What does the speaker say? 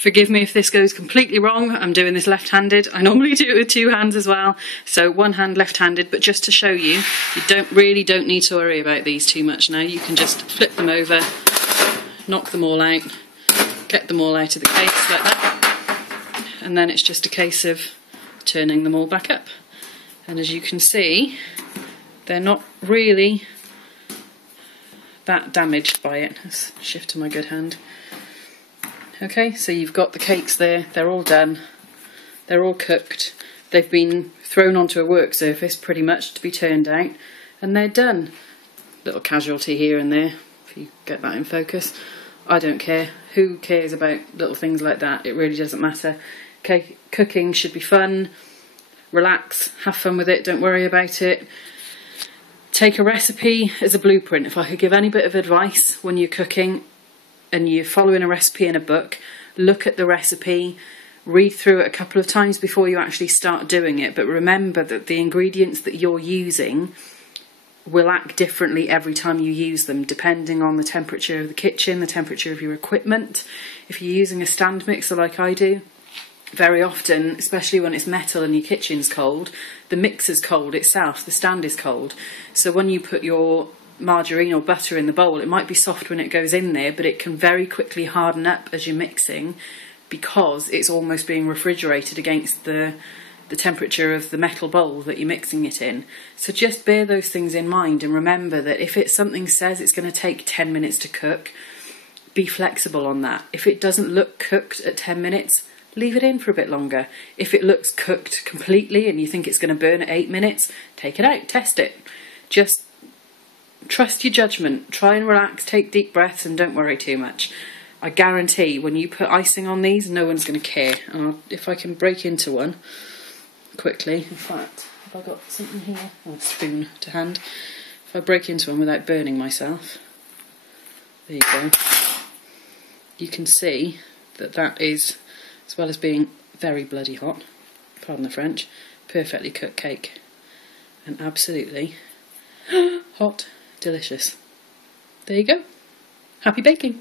Forgive me if this goes completely wrong. I'm doing this left-handed. I normally do it with two hands as well. So one hand left-handed, but just to show you, you don't need to worry about these too much now. You can just flip them over, knock them all out, get them all out of the case like that. And then it's just a case of turning them all back up. And as you can see, they're not really that damaged by it. Let's shift to my good hand. Okay, so you've got the cakes there, they're all done, they're all cooked, they've been thrown onto a work surface pretty much to be turned out, and they're done. Little casualty here and there, if you get that in focus. I don't care. Who cares about little things like that? It really doesn't matter. Okay, cooking should be fun, relax, have fun with it, don't worry about it. Take a recipe as a blueprint. If I could give any bit of advice when you're cooking, and you're following a recipe in a book, look at the recipe, read through it a couple of times before you actually start doing it, but remember that the ingredients that you're using will act differently every time you use them, depending on the temperature of the kitchen, the temperature of your equipment. If you're using a stand mixer like I do, very often, especially when it's metal and your kitchen's cold, the mixer's cold itself, the stand is cold. So when you put your margarine or butter in the bowl, it might be soft when it goes in there, but it can very quickly harden up as you're mixing because it's almost being refrigerated against the temperature of the metal bowl that you're mixing it in. So just bear those things in mind and remember that if it's something says it's going to take 10 minutes to cook, be flexible on that. If it doesn't look cooked at 10 minutes, leave it in for a bit longer. If it looks cooked completely and you think it's going to burn at 8 minutes, take it out, test it. Just trust your judgment, try and relax, take deep breaths and don't worry too much. I guarantee when you put icing on these, no one's going to care. If I can break into one quickly, in fact, have I got something here? Oh, a spoon to hand. If I break into one without burning myself, there you go. You can see that that is, as well as being very bloody hot, pardon the French, perfectly cooked cake. And absolutely hot. Delicious. There you go. Happy baking.